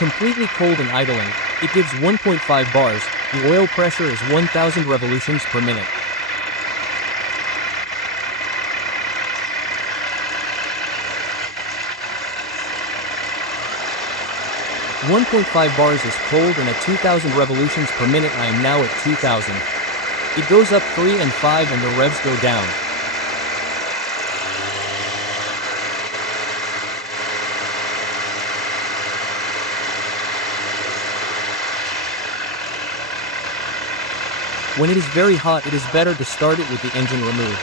completely cold and idling, it gives 1.5 bars, the oil pressure is 1000 revolutions per minute. .5 bars is cold, and at 2000 revolutions per minute I am now at 2000. It goes up 3 and 5 and the revs go down. When it is very hot, it is better to start it with the engine removed.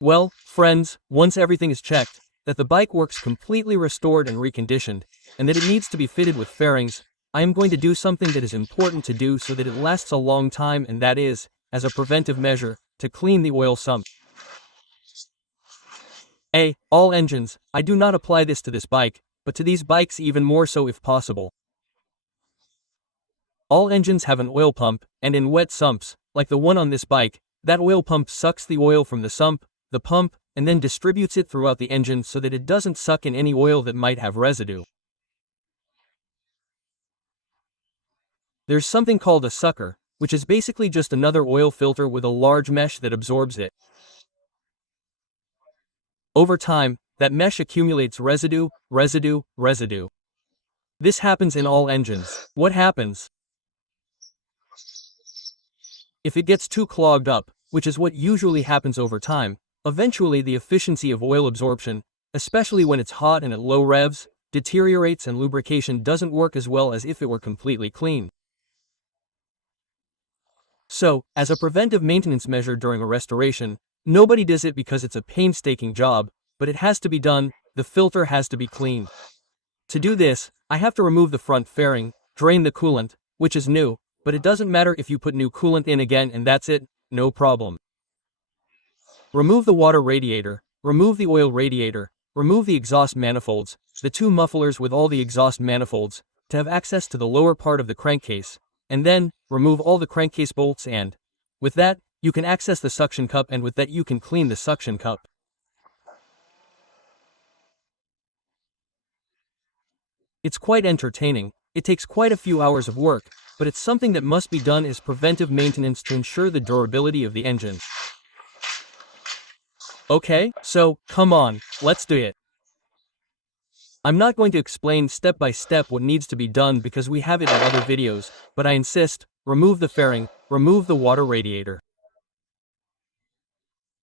Well, friends, once everything is checked, that the bike works completely restored and reconditioned, and that it needs to be fitted with fairings, I am going to do something that is important to do so that it lasts a long time, and that is, as a preventive measure, to clean the oil sump. All engines, I do not apply this to this bike, but to these bikes even more so if possible. All engines have an oil pump, and in wet sumps, like the one on this bike, that oil pump sucks the oil from the sump, the pump, and then distributes it throughout the engine so that it doesn't suck in any oil that might have residue. There's something called a sucker, which is basically just another oil filter with a large mesh that absorbs it. Over time, that mesh accumulates residue. This happens in all engines. What happens? If it gets too clogged up, which is what usually happens over time, eventually the efficiency of oil absorption, especially when it's hot and at low revs, deteriorates and lubrication doesn't work as well as if it were completely clean. So, as a preventive maintenance measure during a restoration, nobody does it because it's a painstaking job, but it has to be done. The filter has to be cleaned. To do this, I have to remove the front fairing, drain the coolant, which is new, but it doesn't matter if you put new coolant in again and that's it, no problem. Remove the water radiator, remove the oil radiator, remove the exhaust manifolds, the two mufflers with all the exhaust manifolds, to have access to the lower part of the crankcase, and then, remove all the crankcase bolts, and with that, you can access the suction cup, and with that you can clean the suction cup. It's quite entertaining, it takes quite a few hours of work, but it's something that must be done as preventive maintenance to ensure the durability of the engine. Okay, so, come on, let's do it. I'm not going to explain step by step what needs to be done because we have it in other videos, but I insist, remove the fairing, remove the water radiator.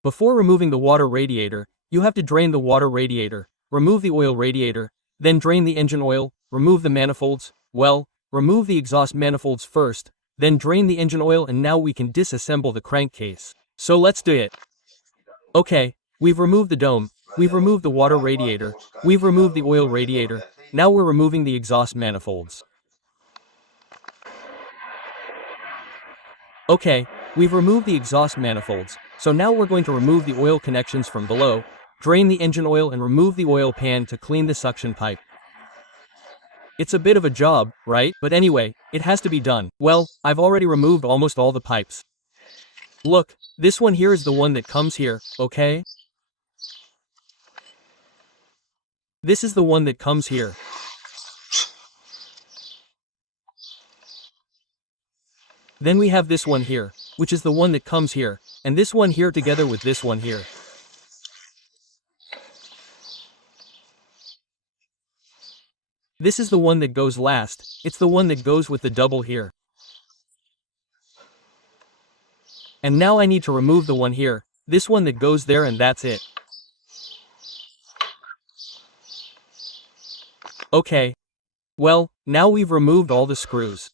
Before removing the water radiator, you have to drain the water radiator, remove the oil radiator, then drain the engine oil, remove the manifolds, well, remove the exhaust manifolds first, then drain the engine oil, and now we can disassemble the crankcase. So let's do it. Okay, we've removed the dome, we've removed the water radiator, we've removed the oil radiator, now we're removing the exhaust manifolds. Okay, we've removed the exhaust manifolds, so now we're going to remove the oil connections from below, drain the engine oil and remove the oil pan to clean the suction pipe. It's a bit of a job, right? But anyway, it has to be done. Well, I've already removed almost all the pipes. Look, this one here is the one that comes here, okay? This is the one that comes here. Then we have this one here, which is the one that comes here, and this one here together with this one here. This is the one that goes last, it's the one that goes with the double here. And now I need to remove the one here, this one that goes there, and that's it. Okay. Well, now we've removed all the screws.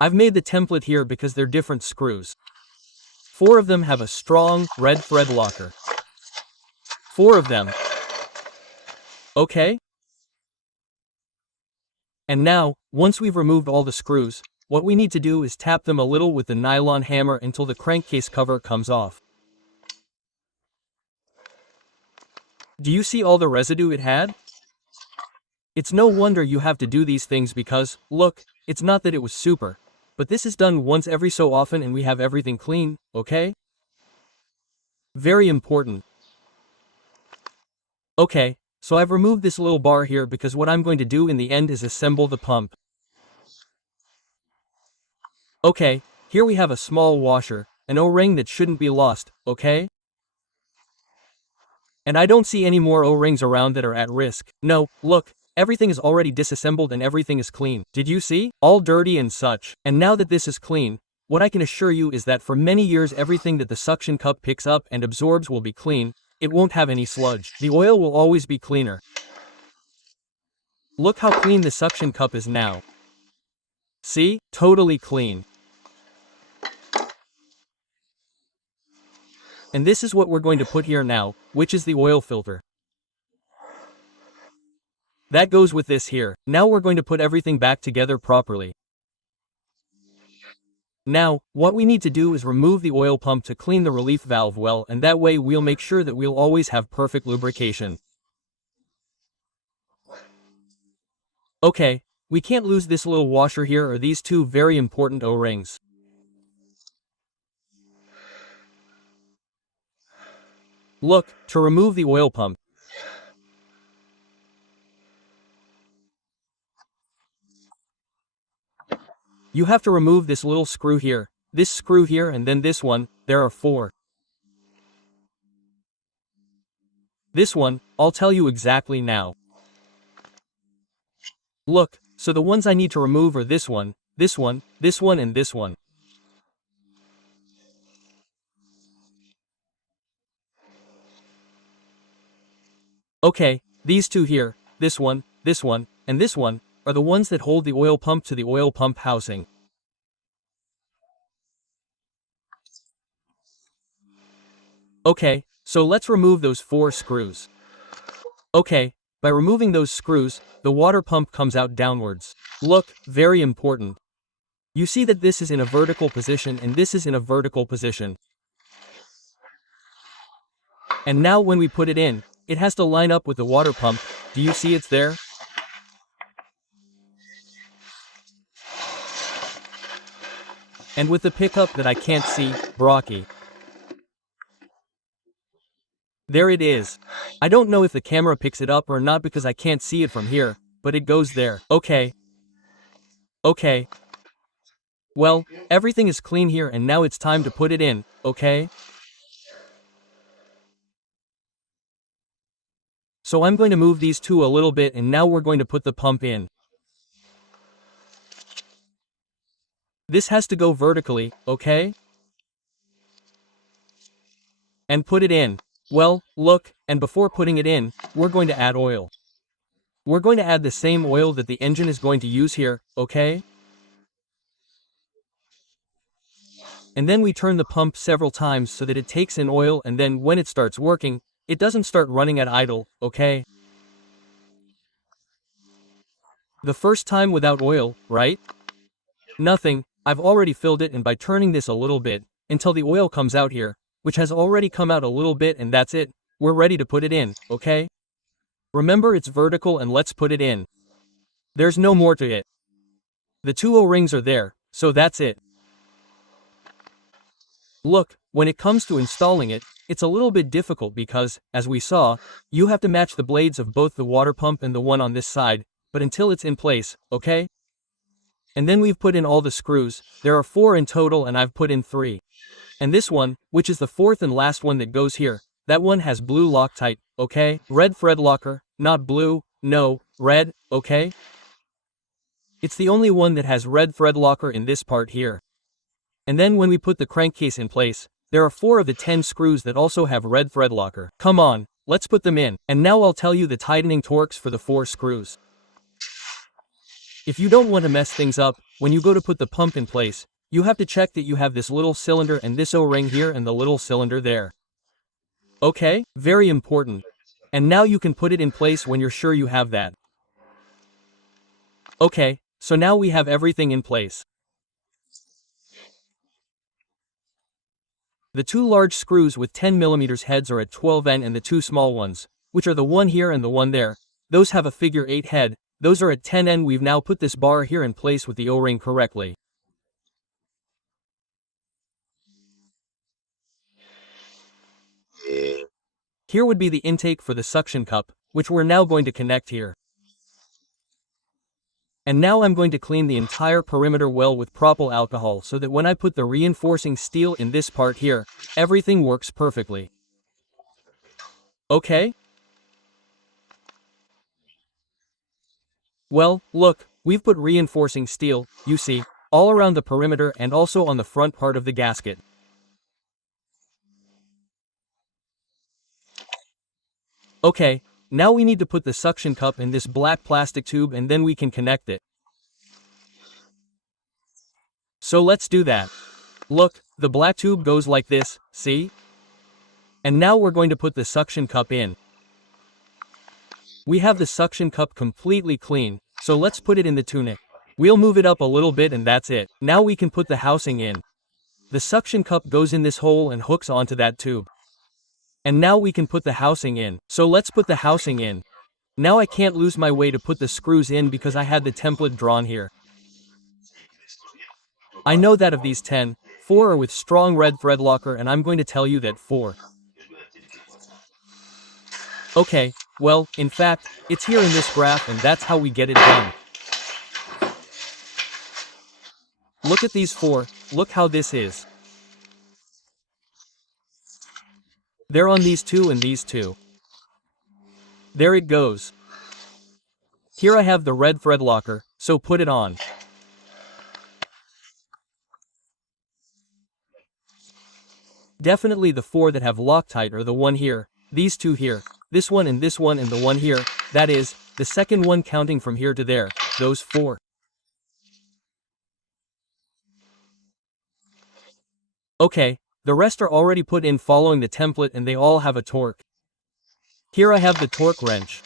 I've made the template here because they're different screws. 4 of them have a strong, red thread locker. 4 of them. Okay? And now, once we've removed all the screws, what we need to do is tap them a little with the nylon hammer until the crankcase cover comes off. Do you see all the residue it had? It's no wonder you have to do these things because, look, it's not that it was super, but this is done once every so often and we have everything clean, okay? Very important. Okay, so I've removed this little bar here because what I'm going to do in the end is assemble the pump. Okay, here we have a small washer, an O-ring that shouldn't be lost, okay? And I don't see any more O-rings around that are at risk. No, look, everything is already disassembled and everything is clean. Did you see? All dirty and such. And now that this is clean, what I can assure you is that for many years everything that the suction cup picks up and absorbs will be clean. It won't have any sludge. The oil will always be cleaner. Look how clean the suction cup is now. See? Totally clean. And this is what we're going to put here now, which is the oil filter. That goes with this here. Now we're going to put everything back together properly. Now, what we need to do is remove the oil pump to clean the relief valve well, and that way we'll make sure that we'll always have perfect lubrication. Okay, we can't lose this little washer here or these two very important O-rings. Look, to remove the oil pump, you have to remove this little screw here, this screw here, and then this one. There are 4. This one, I'll tell you exactly now. Look, so the ones I need to remove are this one, this one, this one, and this one. Okay, these two here, this one, and this one, are the ones that hold the oil pump to the oil pump housing. Okay, so let's remove those 4 screws. Okay, by removing those screws, the water pump comes out downwards. Look, very important. You see that this is in a vertical position and this is in a vertical position. And now when we put it in, it has to line up with the water pump. Do you see it's there? And with the pickup that I can't see, Brocky. There it is. I don't know if the camera picks it up or not because I can't see it from here, but it goes there. Okay. Okay. Well, everything is clean here and now it's time to put it in, okay? So I'm going to move these two a little bit and now we're going to put the pump in. This has to go vertically, okay? And put it in. Well, look, and before putting it in, we're going to add oil. We're going to add the same oil that the engine is going to use here, okay? And then we turn the pump several times so that it takes in oil and then when it starts working, it doesn't start running at idle, okay? The first time without oil, right? Nothing, I've already filled it and by turning this a little bit, until the oil comes out here, which has already come out a little bit and that's it, we're ready to put it in, okay? Remember it's vertical and let's put it in. There's no more to it. The 2 O-rings are there, so that's it. Look, when it comes to installing it, it's a little bit difficult because, as we saw, you have to match the blades of both the water pump and the one on this side, but until it's in place, okay? And then we've put in all the screws, there are 4 in total and I've put in 3. And this one, which is the 4th and last one that goes here, that one has blue Loctite, okay? Red thread locker, not blue, no, red, okay? It's the only one that has red thread locker in this part here. And then when we put the crankcase in place, there are 4 of the 10 screws that also have red thread locker. Come on, let's put them in. And now I'll tell you the tightening torques for the 4 screws. If you don't want to mess things up, when you go to put the pump in place, you have to check that you have this little cylinder and this O-ring here and the little cylinder there. Okay, very important. And now you can put it in place when you're sure you have that. Okay, so now we have everything in place. The 2 large screws with 10mm heads are at 12N and the 2 small ones, which are the one here and the one there, those have a figure 8 head, those are at 10N. We've now put this bar here in place with the O-ring correctly. Here would be the intake for the suction cup, which we're now going to connect here. And now I'm going to clean the entire perimeter well with propyl alcohol so that when I put the reinforcing steel in this part here, everything works perfectly. Okay? Well, look, we've put reinforcing steel, you see, all around the perimeter and also on the front part of the gasket. Okay, now we need to put the suction cup in this black plastic tube and then we can connect it. So let's do that. Look, the black tube goes like this, see? And now we're going to put the suction cup in. We have the suction cup completely clean, so let's put it in the tunic. We'll move it up a little bit and that's it. Now we can put the housing in. The suction cup goes in this hole and hooks onto that tube. And now we can put the housing in. So let's put the housing in. Now I can't lose my way to put the screws in because I had the template drawn here. I know that of these 10, 4 are with strong red thread locker and I'm going to tell you that 4. Okay, well, in fact, it's here in this graph and that's how we get it done. Look at these 4, look how this is. They're on these 2 and these 2. There it goes. Here I have the red thread locker, so put it on. Definitely the 4 that have Loctite are the one here, these 2 here, this one and the one here, that is, the second one counting from here to there, those 4. Okay, the rest are already put in following the template and they all have a torque. Here I have the torque wrench.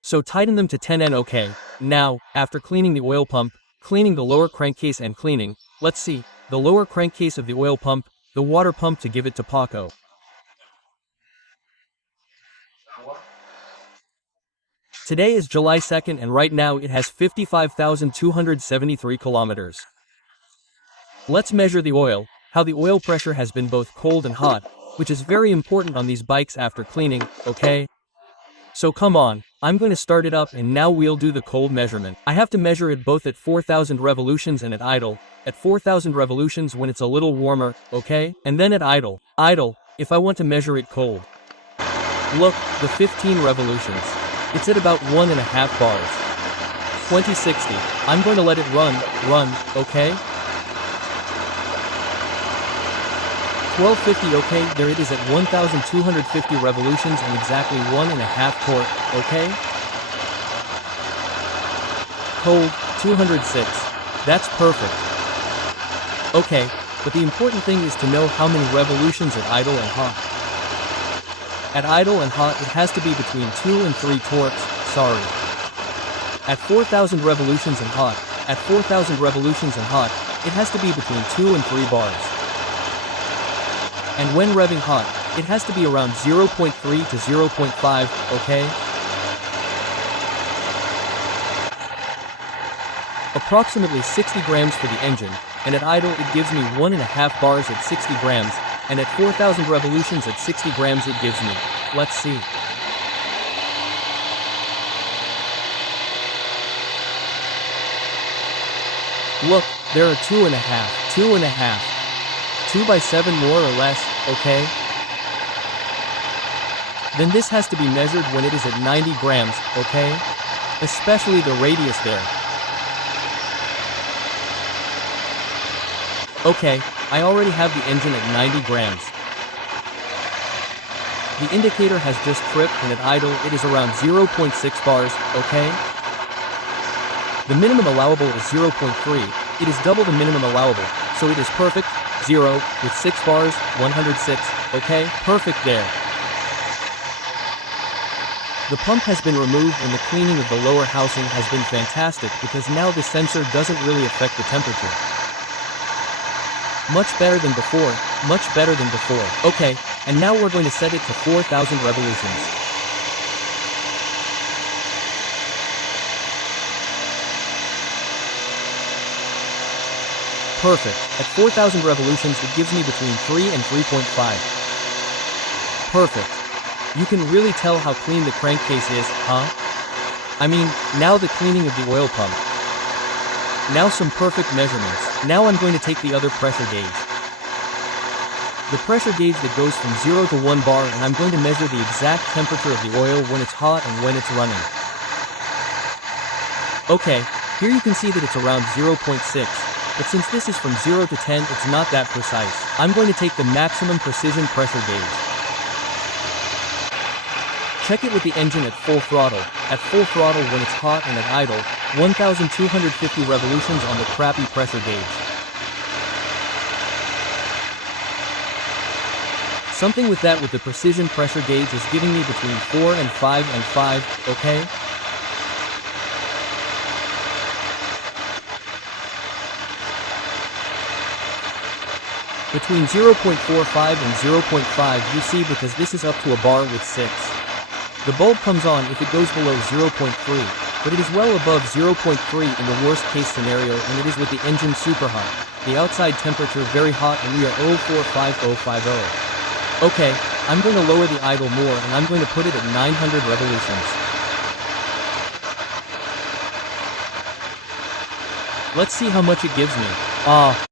So tighten them to 10N. Okay. Now, after cleaning the oil pump, cleaning the lower crankcase and cleaning, let's see, the lower crankcase of the oil pump, the water pump to give it to Paco. Today is July 2nd and right now it has 55,273 kilometers. Let's measure the oil, how the oil pressure has been both cold and hot, which is very important on these bikes after cleaning, okay? So come on, I'm going to start it up and now we'll do the cold measurement. I have to measure it both at 4,000 revolutions and at idle, at 4,000 revolutions when it's a little warmer, okay? And then at idle, if I want to measure it cold. Look, the 15 revolutions. It's at about 1.5 bars. 2060. I'm going to let it run, okay? 1250. Okay, there it is at 1,250 revolutions and exactly 1.5 torque, okay? Cold, 206. That's perfect. Okay, but the important thing is to know how many revolutions at idle and hot. At idle and hot, it has to be between 2 and 3 torques, sorry. At 4,000 revolutions and hot, it has to be between 2 and 3 bars. And when revving hot, it has to be around 0.3 to 0.5, okay? Approximately 60 grams for the engine, and at idle it gives me 1.5 bars at 60 grams, and at 4,000 revolutions at 60 grams it gives me, let's see. Look, there are 2.5. 2 by 7 more or less, okay? Then this has to be measured when it is at 90 grams, okay? Especially the radius there. Okay, I already have the engine at 90 grams. The indicator has just tripped and at idle it is around 0.6 bars, okay? The minimum allowable is 0.3, it is double the minimum allowable, so it is perfect. 0, with 6 bars, 106, okay, perfect there. The pump has been removed and the cleaning of the lower housing has been fantastic because now the sensor doesn't really affect the temperature. Much better than before, Okay, and now we're going to set it to 4,000 revolutions. Perfect. At 4,000 revolutions it gives me between 3 and 3.5. Perfect. You can really tell how clean the crankcase is, huh? I mean, now the cleaning of the oil pump. Now some perfect measurements. Now I'm going to take the other pressure gauge. The pressure gauge that goes from 0 to 1 bar, and I'm going to measure the exact temperature of the oil when it's hot and when it's running. Okay, here you can see that it's around 0.6, but since this is from 0 to 10 it's not that precise. I'm going to take the maximum precision pressure gauge. Check it with the engine at full throttle. At full throttle when it's hot and at idle, 1,250 revolutions on the crappy pressure gauge. Something with that with the precision pressure gauge is giving me between 4 and 5 and 5, okay? Between 0.45 and 0.5 you see, because this is up to a bar with 6. The bulb comes on if it goes below 0.3, but it is well above 0.3 in the worst case scenario, and it is with the engine super hot. The outside temperature very hot and we are 045050. Okay, I'm going to lower the idle more and I'm going to put it at 900 revolutions. Let's see how much it gives me.